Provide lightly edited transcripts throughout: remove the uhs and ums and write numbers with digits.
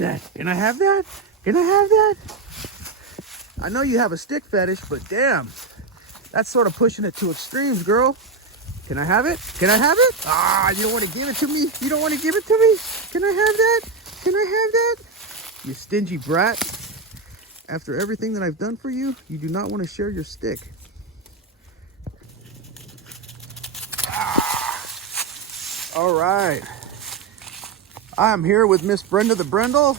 That. Can I have that? Can I have that? I know you have a stick fetish, but damn, that's sort of pushing it to extremes, girl. Can I have it? Can I have it? Ah, you don't want to give it to me? You don't want to give it to me? Can I have that? Can I have that? You stingy brat. After everything that I've done for you, you do not want to share your stick. Ah. All right. I'm here with Miss Brenda the Brindle,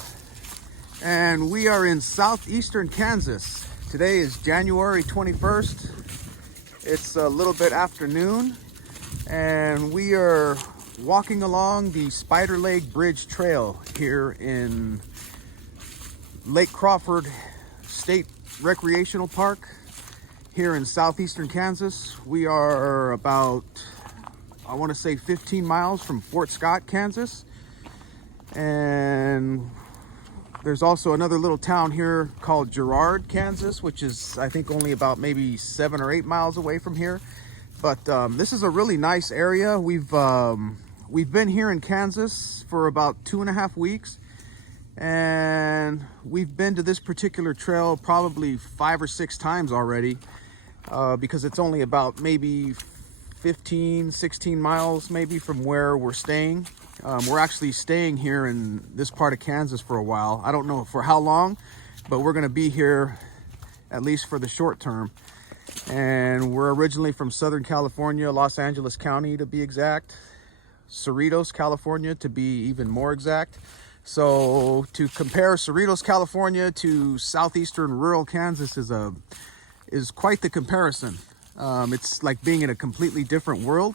and we are in southeastern Kansas. Today is January 21st. It's a little bit afternoon, and we are walking along the Spider Leg Bridge Trail here in Lake Crawford State Recreational Park here in southeastern Kansas. We are about, I want to say 15 miles from Fort Scott, Kansas. And there's also another little town here called Girard, Kansas, which is, I think, only about maybe 7 or 8 miles away from here. But this is a really nice area. We've been here in Kansas for about 2.5 weeks, and we've been to this particular trail probably 5 or 6 times already, because it's only about maybe 15, 16 miles maybe from where we're staying. We're actually staying here in this part of Kansas for a while. I don't know for how long, but we're going to be here at least for the short term. And we're originally from Southern California, Los Angeles County to be exact, Cerritos, California to be even more exact. So to compare Cerritos, California to southeastern rural Kansas is quite the comparison. It's like being in a completely different world.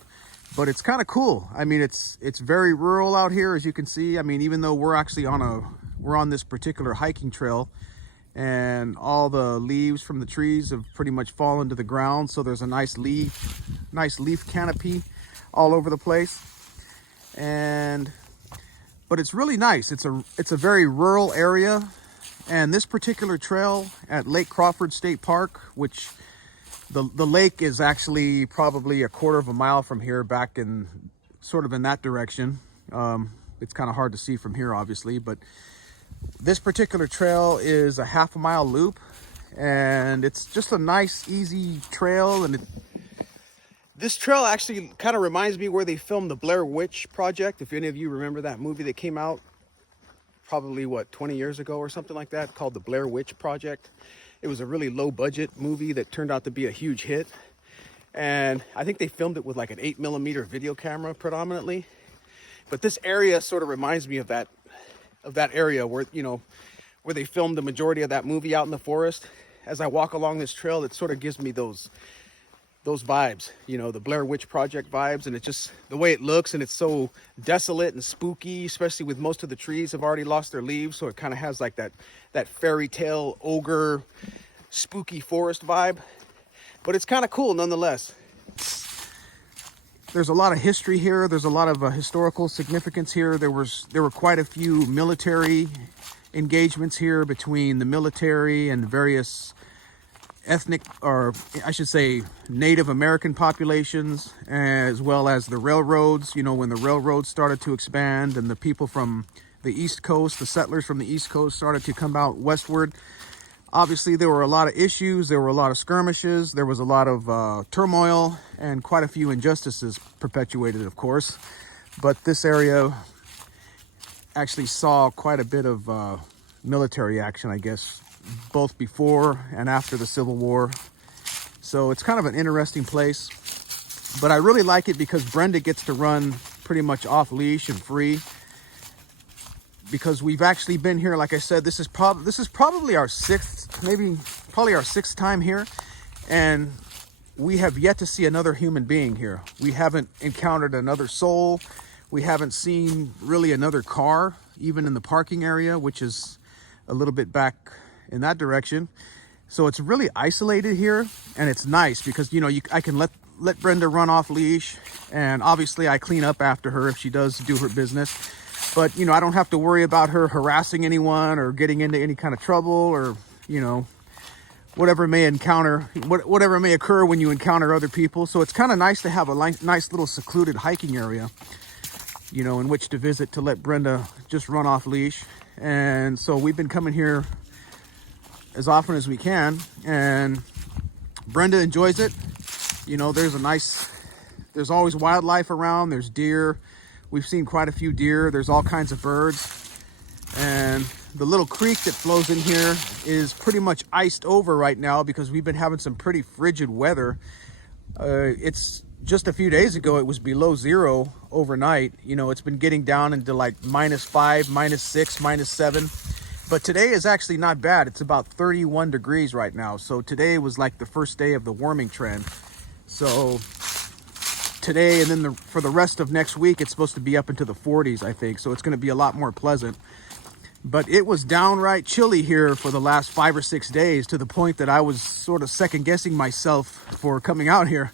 But it's kind of cool. I mean, it's very rural out here, as you can see. I mean, even though we're actually on this particular hiking trail, and all the leaves from the trees have pretty much fallen to the ground, so there's a nice leaf canopy all over the place. But it's really nice. It's a very rural area, and this particular trail at Lake Crawford State Park, which the lake is actually probably 1/4 mile from here, back in sort of in that direction. It's kind of hard to see from here, obviously, but this particular trail is a 1/2 mile loop, and it's just a nice, easy trail. And this trail actually kind of reminds me where they filmed the Blair Witch Project. If any of you remember that movie that came out probably, what, 20 years ago or something like that, called the Blair Witch Project. It was a really low budget movie that turned out to be a huge hit. And I think they filmed it with like an 8mm video camera predominantly. But this area sort of reminds me of that area where, you know, where they filmed the majority of that movie out in the forest. As I walk along this trail, it sort of gives me those vibes, you know, the Blair Witch Project vibes. And it's just the way it looks, and it's so desolate and spooky, especially with most of the trees have already lost their leaves. So it kind of has like that fairy tale ogre spooky forest vibe, but it's kind of cool nonetheless. There's a lot of history here. There's a lot of historical significance here. There were quite a few military engagements here between the military and various ethnic, or I should say Native American populations, as well as the railroads. You know, when the railroads started to expand and the people from the East Coast, the settlers from the East Coast, started to come out westward. Obviously, there were a lot of issues. There were a lot of skirmishes. There was a lot of turmoil and quite a few injustices perpetuated, of course. But this area actually saw quite a bit of military action, I guess, both before and after the Civil War. So it's kind of an interesting place. But I really like it because Brenda gets to run pretty much off leash and free. Because we've actually been here, like I said, this is probably our sixth time here, and we have yet to see another human being here. We haven't encountered another soul. We haven't seen really another car, even in the parking area, which is a little bit back in that direction. So it's really isolated here, and it's nice because, you know, I can let Brenda run off leash, and obviously I clean up after her if she does do her business. But, you know, I don't have to worry about her harassing anyone or getting into any kind of trouble, or, you know, whatever may occur when you encounter other people. So it's kind of nice to have a nice little secluded hiking area. you know, in which to visit to let Brenda just run off leash. And so we've been coming here as often as we can, and Brenda enjoys it. You know, there's always wildlife around. There's deer. We've seen quite a few deer. There's all kinds of birds. And the little creek that flows in here is pretty much iced over right now because we've been having some pretty frigid weather. It's just a few days ago, it was below zero overnight. You know, it's been getting down into like -5, -6, -7. But today is actually not bad. It's about 31 degrees right now. So today was like the first day of the warming trend. So today and then for the rest of next week, it's supposed to be up into the 40s, I think. So it's going to be a lot more pleasant. But it was downright chilly here for the last 5 or 6 days, to the point that I was sort of second guessing myself for coming out here,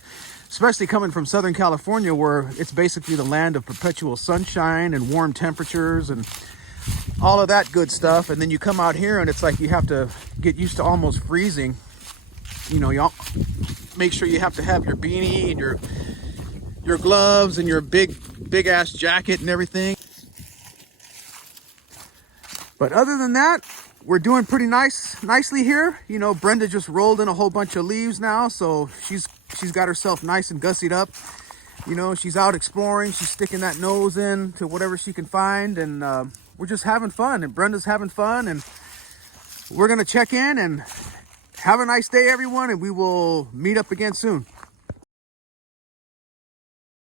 especially coming from Southern California, where it's basically the land of perpetual sunshine and warm temperatures and all of that good stuff. And then you come out here and it's like you have to get used to almost freezing. You know, you make sure you have to have your beanie and your gloves and your big ass jacket and everything. But other than that, we're doing pretty nicely here. You know, Brenda just rolled in a whole bunch of leaves now, so she's got herself nice and gussied up. You know, she's out exploring. She's sticking that nose in to whatever she can find, and we're just having fun. And Brenda's having fun, and we're gonna check in and have a nice day, everyone. And we will meet up again soon.